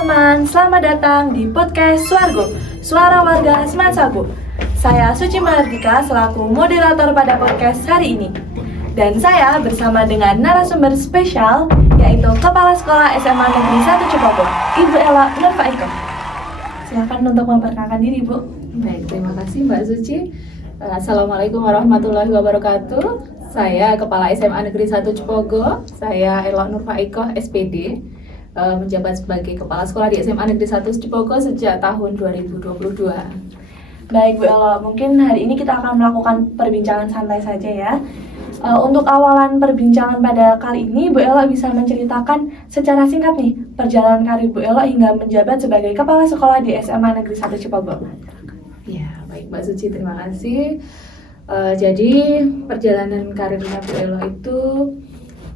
teman-teman, selamat datang di podcast Suargo, Suara Warga Semansago. Saya Suci Mahardika selaku moderator pada podcast hari ini. Dan saya bersama dengan narasumber spesial, yaitu Kepala Sekolah SMA Negeri 1 Cipogo, Ibu Ella Nurfaiko. Silakan untuk memperkenalkan diri, Bu. Baik, terima kasih Mbak Suci. Assalamualaikum warahmatullahi wabarakatuh. Saya Kepala SMA Negeri 1 Cipogo, saya Ella Nurfaiko, SPD. Menjabat sebagai Kepala Sekolah di SMA Negeri 1 Cipogo sejak tahun 2022. Baik Bu Ella, mungkin hari ini kita akan melakukan perbincangan santai saja ya. Untuk awalan perbincangan pada kali ini, Bu Ella bisa menceritakan secara singkat nih perjalanan karir Bu Ella hingga menjabat sebagai Kepala Sekolah di SMA Negeri 1 Cipogo. Ya, baik Mbak Suci, terima kasih. Jadi perjalanan karirnya Bu Ella itu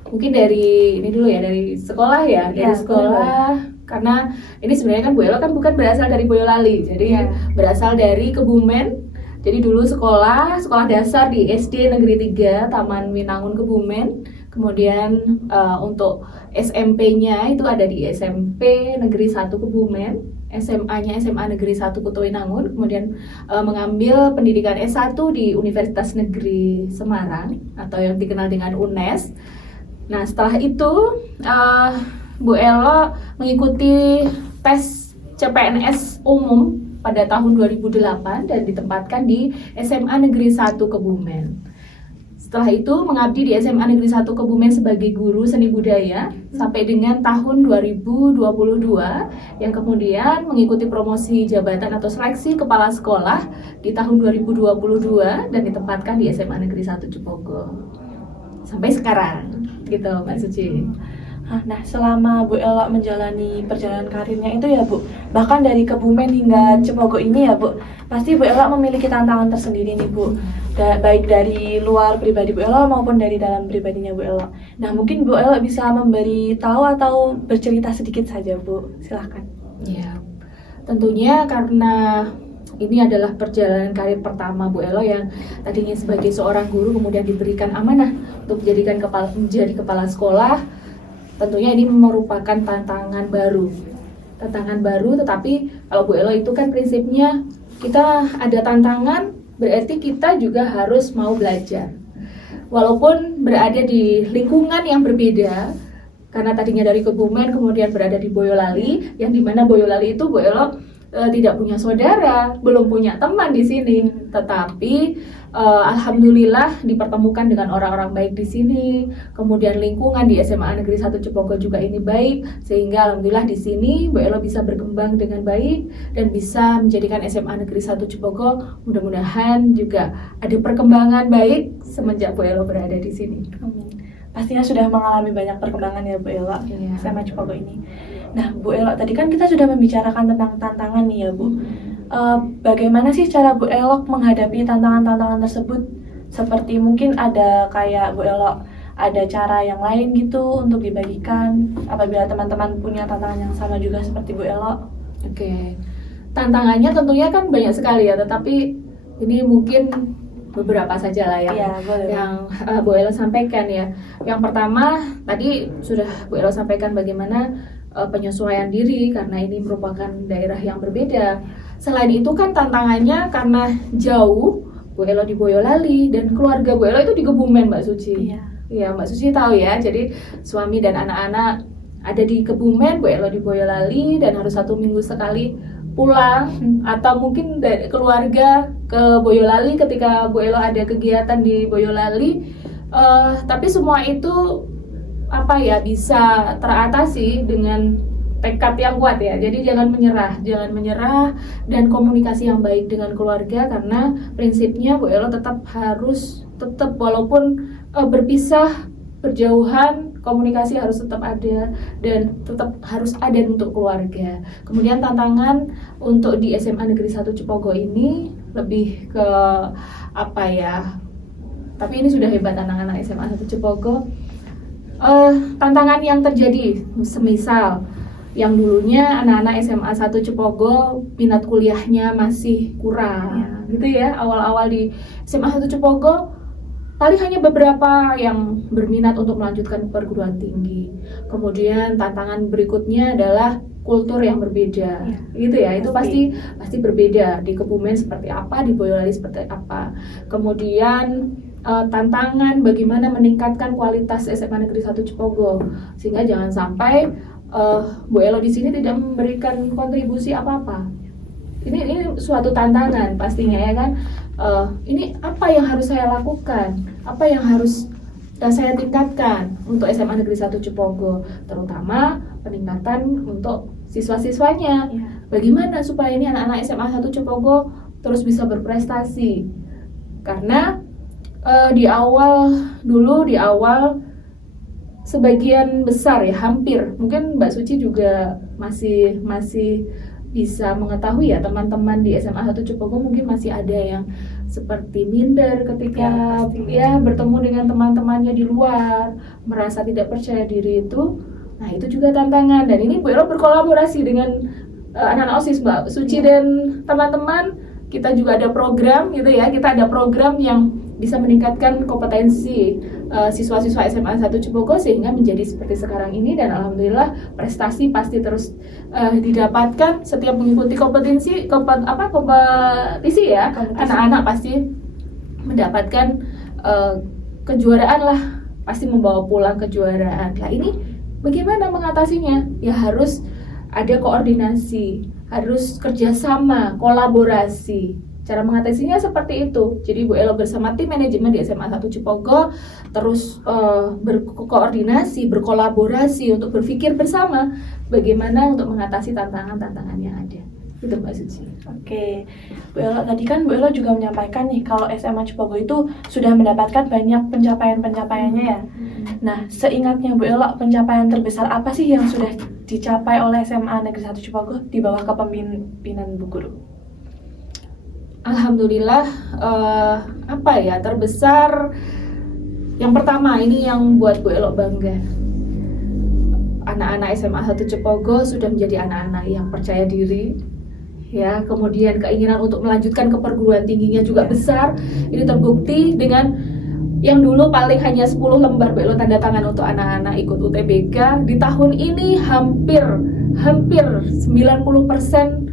mungkin dari ini dulu ya, dari sekolah ya, dari sekolah. Karena ini sebenarnya kan Bu Ella kan bukan berasal dari Boyolali, jadi berasal dari Kebumen. Jadi dulu sekolah dasar di SD Negeri 3 Taman Winangun Kebumen. Kemudian untuk SMP-nya itu ada di SMP Negeri 1 Kebumen, SMA-nya SMA Negeri 1 Kuto Winangun. Kemudian mengambil pendidikan S1 di Universitas Negeri Semarang atau yang dikenal dengan UNES. Nah, setelah itu Bu Ella mengikuti tes CPNS umum pada tahun 2008 dan ditempatkan di SMA Negeri 1 Kebumen. Setelah itu mengabdi di SMA Negeri 1 Kebumen sebagai guru seni budaya sampai dengan tahun 2022 yang kemudian mengikuti promosi jabatan atau seleksi kepala sekolah di tahun 2022 dan ditempatkan di SMA Negeri 1 Cipogo. Sampai sekarang gitu Mbak Suci. Nah, selama Bu Ella menjalani perjalanan karirnya itu ya Bu, bahkan dari Kebumen hingga Cipogo ini ya Bu, pasti Bu Ella memiliki tantangan tersendiri nih Bu, baik dari luar pribadi Bu Ella maupun dari dalam pribadinya Bu Ella. Nah, mungkin Bu Ella bisa memberi tahu atau bercerita sedikit saja Bu, silahkan. Ya, tentunya karena ini adalah perjalanan karir pertama Bu Ella yang tadinya sebagai seorang guru kemudian diberikan amanah untuk menjadi kepala sekolah. Tentunya ini merupakan tantangan baru, tetapi kalau Bu Ella itu kan prinsipnya kita ada tantangan berarti kita juga harus mau belajar. Walaupun berada di lingkungan yang berbeda, karena tadinya dari Kebumen kemudian berada di Boyolali, yang dimana Boyolali itu Bu Ella tidak punya saudara, belum punya teman di sini, tetapi alhamdulillah dipertemukan dengan orang-orang baik di sini. Kemudian lingkungan di SMA Negeri 1 Cipogo juga ini baik, sehingga alhamdulillah di sini Bu Ella bisa berkembang dengan baik dan bisa menjadikan SMA Negeri 1 Cipogo mudah-mudahan juga ada perkembangan baik semenjak Bu Ella berada di sini. Pastinya sudah mengalami banyak perkembangan ya Bu Ella SMA Cipogo ini. Nah Bu Ella, tadi kan kita sudah membicarakan tentang tantangan nih ya Bu. Bagaimana sih cara Bu Ella menghadapi tantangan-tantangan tersebut? Seperti mungkin ada kayak Bu Ella ada cara yang lain gitu untuk dibagikan apabila teman-teman punya tantangan yang sama juga seperti Bu Ella. Oke. Tantangannya tentunya kan banyak sekali ya, tetapi ini mungkin beberapa saja lah yang Bu Ella sampaikan ya. Yang pertama tadi sudah Bu Ella sampaikan bagaimana penyesuaian diri karena ini merupakan daerah yang berbeda. Selain itu kan tantangannya karena jauh, Bu Ella di Boyolali dan keluarga Bu Ella itu di Kebumen Mbak Suci. Iya Mbak Suci tahu ya. Jadi suami dan anak-anak ada di Kebumen, Bu Ella di Boyolali dan harus 1 minggu sekali pulang atau mungkin dari keluarga ke Boyolali ketika Bu Ella ada kegiatan di Boyolali. Tapi semua itu bisa teratasi dengan tekad yang kuat ya. Jadi jangan menyerah dan komunikasi yang baik dengan keluarga karena prinsipnya Bu Ella tetap walaupun berpisah berjauhan, komunikasi harus tetap ada dan tetap harus ada untuk keluarga. Kemudian tantangan untuk di SMA Negeri 1 Cipogo ini lebih ke tapi ini sudah hebat anak-anak SMA 1 Cipogo. Tantangan yang terjadi semisal yang dulunya anak-anak SMA 1 Cipogo minat kuliahnya masih kurang gitu ya, awal-awal di SMA 1 Cipogo paling hanya beberapa yang berminat untuk melanjutkan perguruan tinggi. Kemudian tantangan berikutnya adalah kultur yang berbeda, gitu ya. Itu pasti berbeda. Di Kebumen seperti apa, di Boyolali seperti apa. Kemudian tantangan bagaimana meningkatkan kualitas SMA Negeri 1 Cepogo, sehingga jangan sampai Bu Elo di sini tidak memberikan kontribusi apa-apa. Ini suatu tantangan pastinya ya kan. Ini apa yang harus saya lakukan, apa yang harus saya tingkatkan untuk SMA Negeri 1 Cepogo, terutama peningkatan untuk siswa-siswanya. Bagaimana supaya ini anak-anak SMA 1 Cepogo terus bisa berprestasi? Karena di awal sebagian besar ya, hampir, mungkin Mbak Suci juga masih bisa mengetahui ya, teman-teman di SMA 1 Cepogo mungkin masih ada yang seperti minder ketika bertemu dengan teman-temannya di luar, merasa tidak percaya diri itu. Nah, itu juga tantangan, dan ini Bu Elo berkolaborasi dengan anak-anak OSIS, Mbak Suci dan teman-teman. Kita juga ada program gitu ya, kita ada program yang bisa meningkatkan kompetensi siswa-siswa SMA 1 Cepogo sehingga menjadi seperti sekarang ini, dan alhamdulillah prestasi pasti terus didapatkan setiap mengikuti kompetisi ya. Anak-anak pasti mendapatkan kejuaraan lah, pasti membawa pulang kejuaraan. Nah, ini bagaimana mengatasinya? Ya harus ada koordinasi, harus kerjasama, kolaborasi. Cara mengatasinya seperti itu. Jadi Bu Elo bersama tim manajemen di SMA 1 Cepogo terus berkoordinasi, berkolaborasi untuk berpikir bersama bagaimana untuk mengatasi tantangan-tantangan yang ada. Itu Mbak Suci. Oke, Bu Elo, tadi kan Bu Elo juga menyampaikan nih kalau SMA Cepogo itu sudah mendapatkan banyak pencapaian-pencapaiannya ya. Nah, seingatnya Bu Elo, pencapaian terbesar apa sih yang sudah dicapai oleh SMA Negeri 1 Cepogo di bawah kepemimpinan Bu Guru? Alhamdulillah, terbesar. Yang pertama, ini yang buat Bu Elo bangga. Anak-anak SMA 1 Cepogo sudah menjadi anak-anak yang percaya diri. Ya, kemudian keinginan untuk melanjutkan ke perguruan tingginya juga besar. Ini terbukti dengan yang dulu paling hanya 10 lembar Bu Elo tanda tangan untuk anak-anak ikut UTBK. Di tahun ini hampir 90%.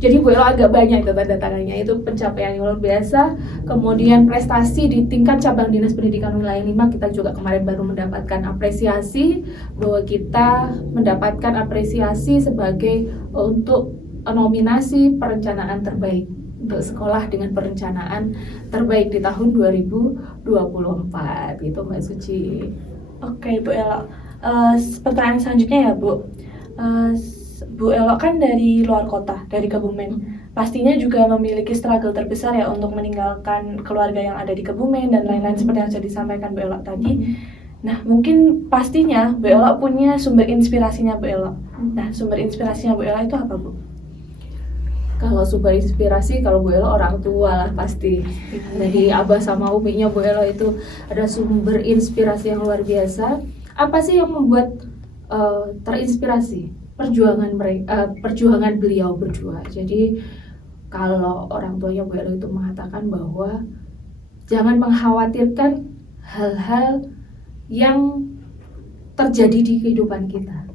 Jadi Bu Elo agak banyak itu tanda tangannya, itu pencapaian yang luar biasa. Kemudian prestasi di tingkat cabang Dinas Pendidikan Wilayah 5, kita juga kemarin baru mendapatkan apresiasi, bahwa kita mendapatkan apresiasi sebagai untuk nominasi perencanaan terbaik untuk sekolah dengan perencanaan terbaik di tahun 2024, gitu Mbak Suci. Oke Bu Elo, pertanyaan selanjutnya ya Bu. Bu Elo kan dari luar kota, dari Kebumen. Pastinya juga memiliki struggle terbesar ya untuk meninggalkan keluarga yang ada di Kebumen dan lain-lain seperti yang sudah disampaikan Bu Elo tadi. Nah, mungkin pastinya Bu Elo punya sumber inspirasinya Bu Elo. Nah, sumber inspirasinya Bu Elo itu apa Bu? Kalau sumber inspirasi, kalau Bu Elo orang tua lah pasti. Jadi Abah sama Uminya Bu Elo itu ada sumber inspirasi yang luar biasa. Apa sih yang membuat terinspirasi? Perjuangan beliau berdua. Jadi kalau orang tuanya Bu Elo itu mengatakan bahwa jangan mengkhawatirkan hal-hal yang terjadi di kehidupan kita.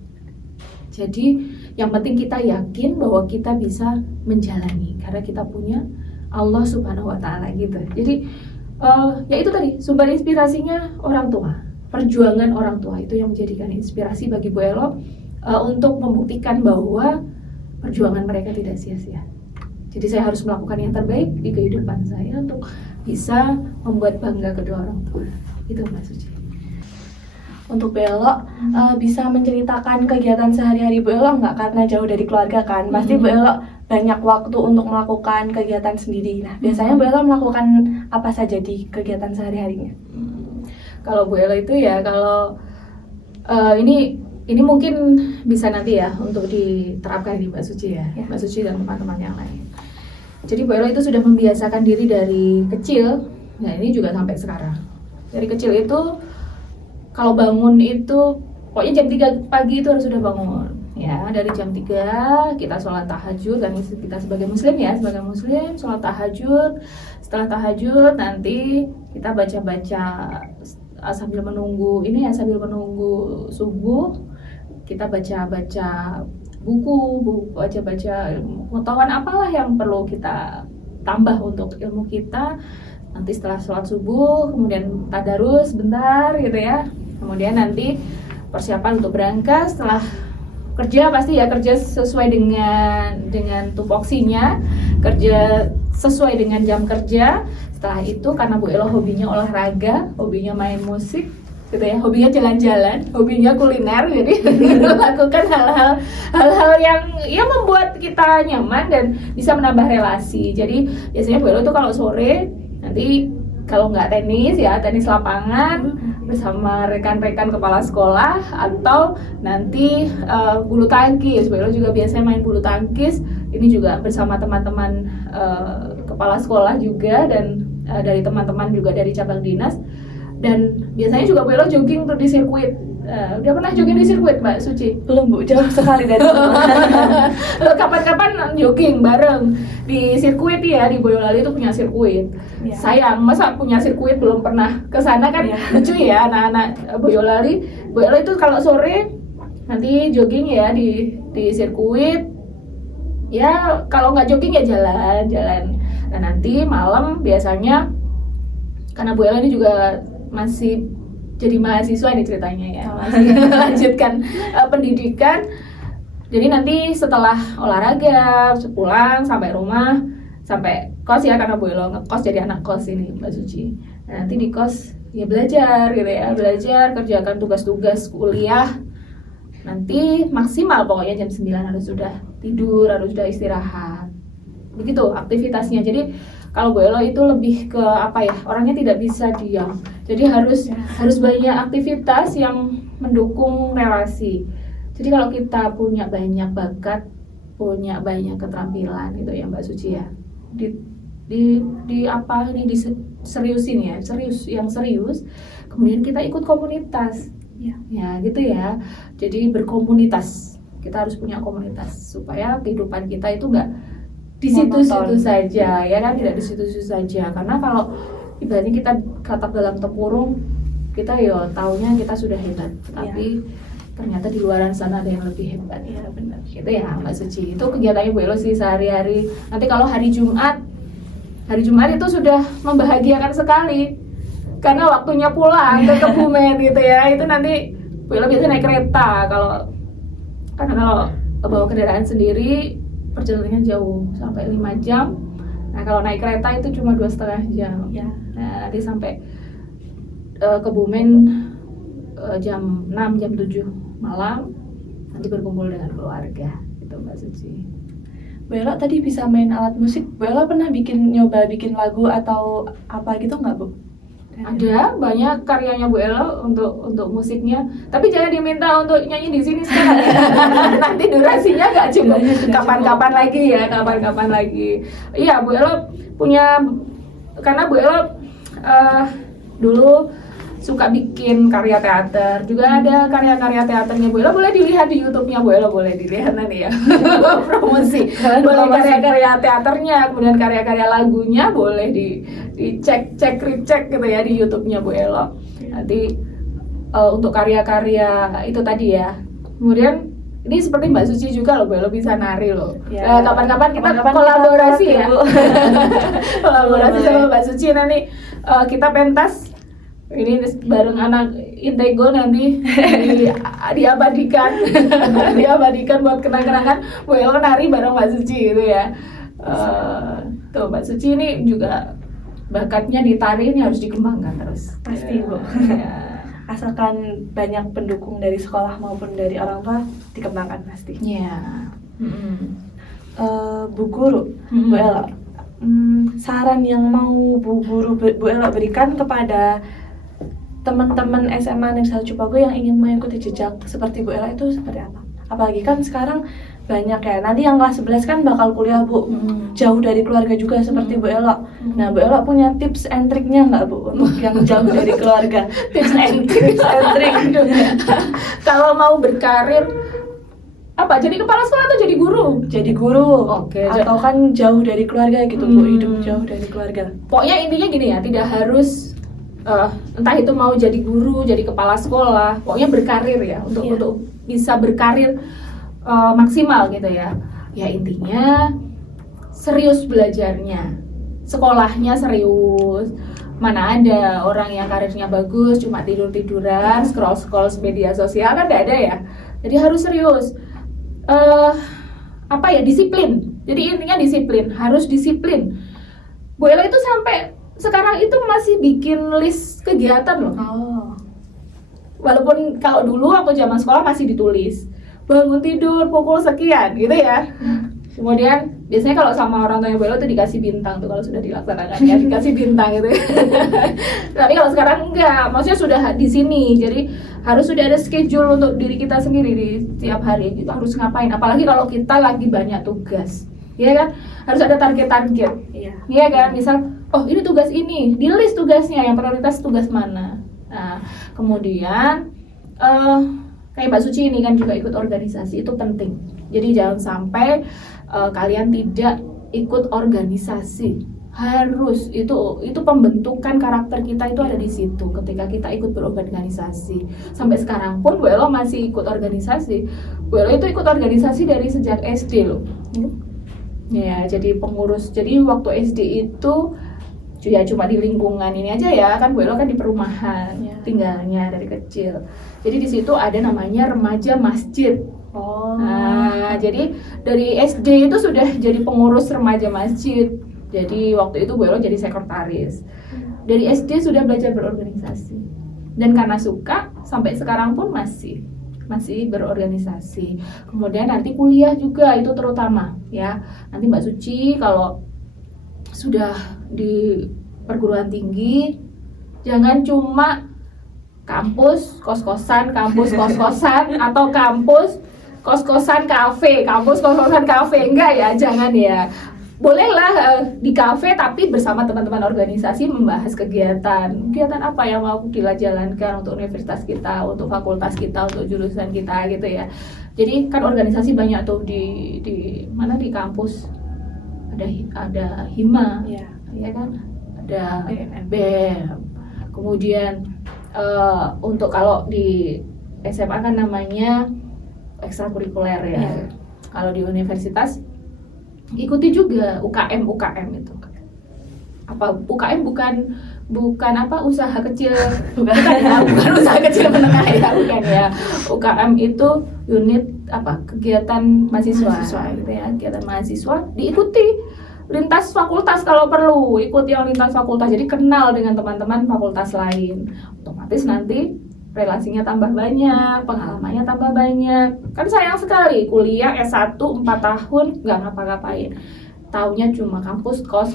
Jadi yang penting kita yakin bahwa kita bisa menjalani karena kita punya Allah Subhanahu wa Ta'ala gitu. Jadi ya itu tadi sumber inspirasinya orang tua. Perjuangan orang tua itu yang menjadikan inspirasi bagi Bu Elo untuk membuktikan bahwa perjuangan mereka tidak sia-sia. Jadi saya harus melakukan yang terbaik di kehidupan saya untuk bisa membuat bangga kedua orang tua. Itu Mbak Suci. Untuk Bu Elo, bisa menceritakan kegiatan sehari-hari Bu Elo nggak? Karena jauh dari keluarga kan, pasti Bu Elo banyak waktu untuk melakukan kegiatan sendiri. Nah, biasanya Bu Elo melakukan apa saja di kegiatan sehari-harinya? Kalau Bu Elo itu ya, kalau ini mungkin bisa nanti ya untuk diterapkan di Mbak Suci ya, Mbak Suci dan teman-teman yang lain. Jadi Bu Elo itu sudah membiasakan diri dari kecil, nah ini juga sampai sekarang. Dari kecil itu kalau bangun itu pokoknya jam 3 pagi itu harus sudah bangun. Ya, dari jam 3 kita sholat tahajud, dan kita sebagai muslim ya, sebagai muslim sholat tahajud. Setelah tahajud nanti kita baca-baca sambil menunggu subuh. Kita baca buku, baca-baca ilmu pengetahuan apalah yang perlu kita tambah untuk ilmu kita. Nanti setelah sholat subuh, kemudian tadarus bentar gitu ya. Kemudian nanti persiapan untuk berangkat. Setelah kerja pasti ya kerja sesuai dengan tupoksinya, kerja sesuai dengan jam kerja. Setelah itu karena Bu Elo hobinya olahraga, hobinya main musik gitu ya, hobinya jalan-jalan, hobinya kuliner, jadi melakukan hal-hal yang ya membuat kita nyaman dan bisa menambah relasi. Jadi biasanya Bu Elo tuh kalau sore nanti kalau nggak tenis ya tenis lapangan bersama rekan-rekan kepala sekolah, atau nanti bulu tangkis. Bu Elo juga biasanya main bulu tangkis. Ini juga bersama teman-teman kepala sekolah juga, dan dari teman-teman juga dari cabang dinas. Dan biasanya juga Bu Elo jogging tuh di sirkuit. Udah pernah jogging di sirkuit, Mbak Suci? Belum Bu, jauh sekali dari rumah. Kapan-kapan jogging bareng di sirkuit ya, di Boyolali itu punya sirkuit. Ya. Sayang, masa punya sirkuit belum pernah ke sana kan? Ya. Lucu ya anak-anak Boyolali. Boyolali itu kalau sore nanti jogging ya di sirkuit. Ya kalau nggak jogging ya jalan-jalan. Nah nanti malam biasanya karena Bu Elo ini juga masih jadi mahasiswa nih ceritanya ya, masih melanjutkan pendidikan. Jadi nanti setelah olahraga, pulang sampai rumah, sampai kos ya, karena Bu Elo ngekos jadi anak kos ini Mbak Suci. Nah, nanti di kos ya belajar gitu ya, belajar, kerjakan tugas-tugas kuliah. Nanti maksimal pokoknya jam 9 harus sudah tidur, harus sudah istirahat. Begitu aktivitasnya. Jadi kalau Bu Elo itu lebih ke apa ya, orangnya tidak bisa diam. Jadi harus banyak aktivitas yang mendukung relasi. Jadi kalau kita punya banyak bakat, punya banyak keterampilan gitu ya Mbak Suci ya. Seriusin ya, serius. Kemudian kita ikut komunitas. Ya gitu ya. Jadi berkomunitas. Kita harus punya komunitas supaya kehidupan kita itu enggak di situ-situ saja ya kan, tidak di situ-situ saja. Karena kalau ibaratnya kita katak dalam tempurung, kita ya taunya kita sudah hebat, tapi ternyata di luaran sana ada yang lebih hebat. Ya benar. Gitu ya Mbak Suci. Itu kegiatannya Bu Elo sih sehari-hari. Nanti kalau hari Jumat itu sudah membahagiakan sekali. Karena waktunya pulang ke Kebumen gitu ya. Itu nanti Bu Elo biasanya naik kereta karena kalau bawa kendaraan sendiri perjalanannya jauh sampai 5 jam. Nah kalau naik kereta itu cuma 2,5 jam. Ya. Nah nanti sampai Kebumen jam 6, jam 7 malam. Nanti berkumpul dengan keluarga gitu Mbak Suci. Bu Elo tadi bisa main alat musik. Bu Elo pernah nyoba bikin lagu atau apa gitu nggak Bu? Ada banyak karyanya Bu Elo untuk musiknya, tapi jangan diminta untuk nyanyi di sini sekarang ya. Nanti durasinya nggak cukup. Kapan-kapan lagi. Iya Bu Elo punya, karena Bu Elo dulu suka bikin karya teater, juga ada karya-karya teaternya Bu Elo, boleh dilihat di YouTube-nya Bu Elo, boleh dilihat nanti ya. Promosi. Boleh karya-karya teaternya, kemudian karya-karya lagunya boleh dicek gitu ya di YouTube-nya Bu Elo. Nanti untuk karya-karya itu tadi ya. Kemudian ini seperti Mbak Suci juga loh, Bu Elo bisa nari loh. Ya. Kapan-kapan kita kolaborasi ya. Kolaborasi sama Mbak Suci nanti kita pentas. Ini bareng anak Intego nanti diabadikan buat kenang-kenangan Bu Elo nari bareng Mbak Suci gitu ya. Tuh Mbak Suci ini juga bakatnya di tari ini harus dikembangkan terus. Pasti Bu. Ya. Asalkan banyak pendukung dari sekolah maupun dari orang tua, dikembangkan pasti. Iya. Bu Guru, Bu Elo, saran yang mau Bu Elo berikan kepada teman-teman SMA Negeri 1 Cipago yang ingin mengikuti jejak seperti Bu Elo itu seperti apa? Apalagi kan sekarang banyak ya, nanti yang kelas 11 kan bakal kuliah Bu, jauh dari keluarga juga seperti Bu Elo. Nah Bu Elo punya tips and triknya nggak Bu untuk yang jauh dari keluarga? Tips and trik. Kalau mau berkarir apa? Jadi kepala sekolah atau jadi guru? Jadi guru. Oke. Atau kan jauh dari keluarga gitu Bu, hidup jauh dari keluarga. Pokoknya intinya gini ya, tidak harus entah itu mau jadi guru, jadi kepala sekolah, pokoknya berkarir ya, untuk bisa berkarir maksimal gitu ya. Ya intinya serius belajarnya, sekolahnya serius. Mana ada orang yang karirnya bagus cuma tidur-tiduran, scroll media sosial, kan nggak ada ya. Jadi harus serius. Disiplin. Jadi intinya disiplin, harus disiplin. Bu Ella itu sampai sekarang itu masih bikin list kegiatan loh. Walaupun kalau dulu waktu zaman sekolah masih ditulis bangun tidur pukul sekian gitu ya. Kemudian biasanya kalau sama orang tua Bu Ella tuh dikasih bintang tuh kalau sudah dilaksanakan ya, dikasih bintang gitu. Tapi kalau sekarang enggak, maksudnya sudah di sini. Jadi harus sudah ada schedule untuk diri kita sendiri di setiap hari gitu, harus ngapain. Apalagi kalau kita lagi banyak tugas. Iya kan? Harus ada target-target. Iya kan? Misal, oh ini tugas ini, di list tugasnya, yang prioritas tugas mana. Nah, kemudian kayak Mbak Suci ini kan juga ikut organisasi, itu penting. Jadi jangan sampai kalian tidak ikut organisasi. Harus, itu pembentukan karakter kita itu ada di situ ketika kita ikut berorganisasi. Sampai sekarang pun Bu Ella masih ikut organisasi. Bu Ella itu ikut organisasi dari sejak SD loh. Ya, jadi pengurus. Jadi waktu SD itu ya cuma di lingkungan ini aja ya, kan Bu Ella kan di perumahan tinggalnya dari kecil. Jadi di situ ada namanya remaja masjid. Nah, jadi dari SD itu sudah jadi pengurus remaja masjid. Jadi waktu itu Bu Ella jadi sekretaris. Dari SD sudah belajar berorganisasi. Dan karena suka sampai sekarang pun masih berorganisasi. Kemudian nanti kuliah juga itu terutama ya. Nanti Mbak Suci kalau sudah di perguruan tinggi jangan cuma kampus kos-kosan atau kampus kos-kosan kafe, enggak ya, jangan ya. Bolehlah di kafe tapi bersama teman-teman organisasi membahas kegiatan apa yang mau kita jalankan untuk universitas kita, untuk fakultas kita, untuk jurusan kita gitu ya. Jadi kan organisasi banyak tuh di mana di kampus ada hima, ya kan, ada BEM. Kemudian untuk kalau di SMA kan namanya ekstrakurikuler ya. Kalau di universitas ikuti juga UKM itu. Apa UKM bukan apa usaha kecil, bukan usaha kecil menengah ya, bukan ya. UKM itu unit apa kegiatan mahasiswa gitu ya, kegiatan mahasiswa diikuti lintas fakultas kalau perlu, ikut yang lintas fakultas, jadi kenal dengan teman-teman fakultas lain, otomatis nanti relasinya tambah banyak, pengalamannya tambah banyak. Kan sayang sekali kuliah S1 4 tahun nggak ngapa-ngapain. Taunya cuma kampus kos,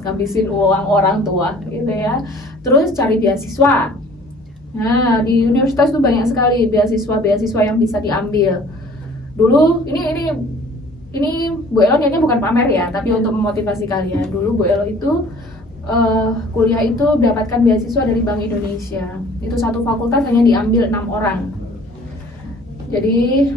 ngabisin uang orang tua gitu ya. Terus cari beasiswa. Nah, di universitas tuh banyak sekali beasiswa yang bisa diambil. Dulu ini Bu Ella ini bukan pamer ya, tapi untuk memotivasi kalian. Dulu Bu Ella itu kuliah itu mendapatkan beasiswa dari Bank Indonesia. Itu satu fakultas hanya diambil 6 orang. Jadi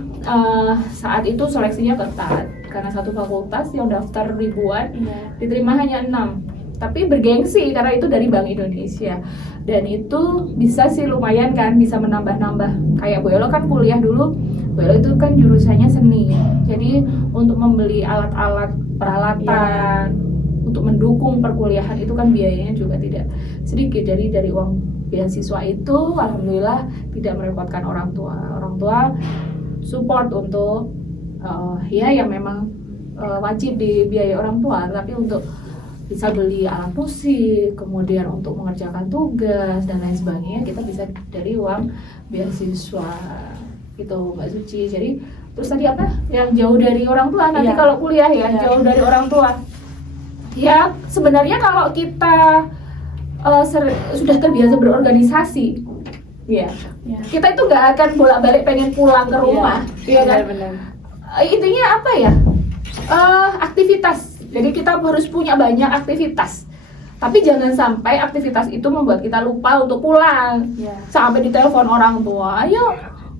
saat itu seleksinya ketat karena satu fakultas yang daftar ribuan diterima hanya 6. Tapi bergengsi karena itu dari Bank Indonesia. Dan itu bisa sih lumayan kan, bisa menambah-nambah. Kayak Bu Ella kan kuliah dulu, Bu Ella itu kan jurusannya seni. Jadi untuk membeli alat-alat peralatan untuk mendukung perkuliahan itu kan biayanya juga tidak sedikit. Dari uang beasiswa itu alhamdulillah tidak merepotkan orang tua support untuk yang memang wajib dibiayai orang tua, tapi untuk bisa beli alat musik, kemudian untuk mengerjakan tugas dan lain sebagainya kita bisa dari uang beasiswa gitu Mbak Suci. Jadi terus tadi apa yang jauh dari orang tua nanti kalau kuliah ya jauh dari orang tua. Ya sebenarnya kalau kita sudah terbiasa berorganisasi, kita itu nggak akan bolak-balik pengen pulang ke rumah, kan? Benar. Intinya apa ya? Aktivitas. Jadi kita harus punya banyak aktivitas. Tapi jangan sampai aktivitas itu membuat kita lupa untuk pulang. Sampai ditelepon orang tua, ayo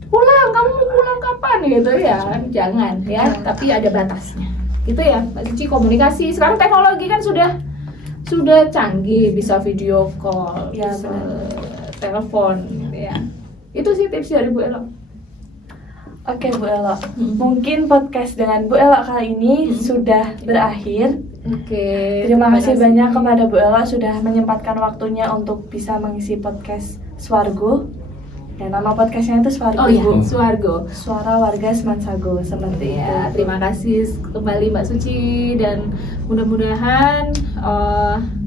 pulang, kamu mau pulang kapan gitu ya? Jangan ya. Tapi ada batasnya. Gitu ya Mbak Suci. Komunikasi sekarang teknologi kan sudah canggih, bisa video call, bisa telepon gitu ya. Itu sih tips dari Bu Ella. Oke Bu Elo, mungkin podcast dengan Bu Elo kali ini sudah berakhir. Oke. Terima kasih banyak kepada Bu Elo sudah menyempatkan waktunya untuk bisa mengisi podcast Swargo. Ya, nama podcastnya itu Swargo, Oh iya, Bu. Swargo. Suara Warga Semansago, seperti Ya, itu. terima kasih kembali Mbak Suci, dan mudah-mudahan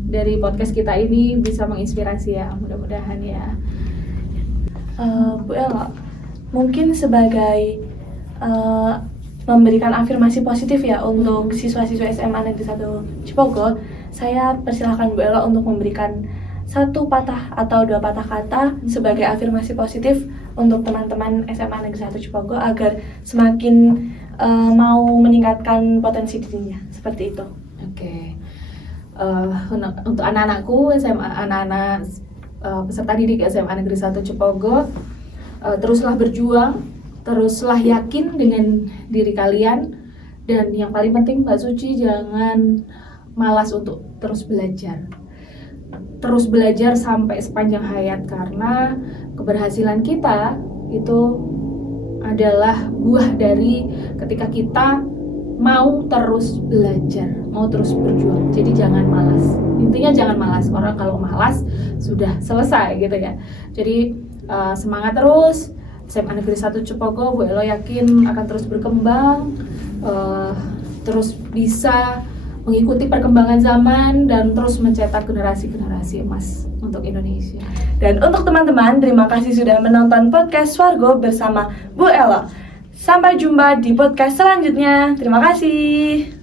dari podcast kita ini bisa menginspirasi ya, mudah-mudahan ya. Bu Ella, mungkin sebagai memberikan afirmasi positif ya untuk siswa-siswa SMA Negeri 1 Cipogo, saya persilahkan Bu Ella untuk memberikan satu patah atau dua patah kata sebagai afirmasi positif untuk teman-teman SMA Negeri 1 Cipogo agar semakin mau meningkatkan potensi dirinya, seperti itu. Oke. Untuk anak-anakku SMA, anak-anak peserta didik SMA Negeri 1 Cipogo, teruslah berjuang, teruslah yakin dengan diri kalian, dan yang paling penting Mbak Suci, jangan malas untuk terus belajar. Terus belajar sampai sepanjang hayat, karena keberhasilan kita itu adalah buah dari ketika kita mau terus belajar, mau terus berjuang. Jadi jangan malas. Intinya jangan malas. Orang kalau malas sudah selesai gitu ya. Jadi semangat terus. SMA Negeri 1 Cipogo, Bu Elo yakin akan terus berkembang, terus bisa mengikuti perkembangan zaman dan terus mencetak generasi-generasi emas untuk Indonesia. Dan untuk teman-teman, terima kasih sudah menonton podcast Swargo bersama Bu Ella. Sampai jumpa di podcast selanjutnya. Terima kasih.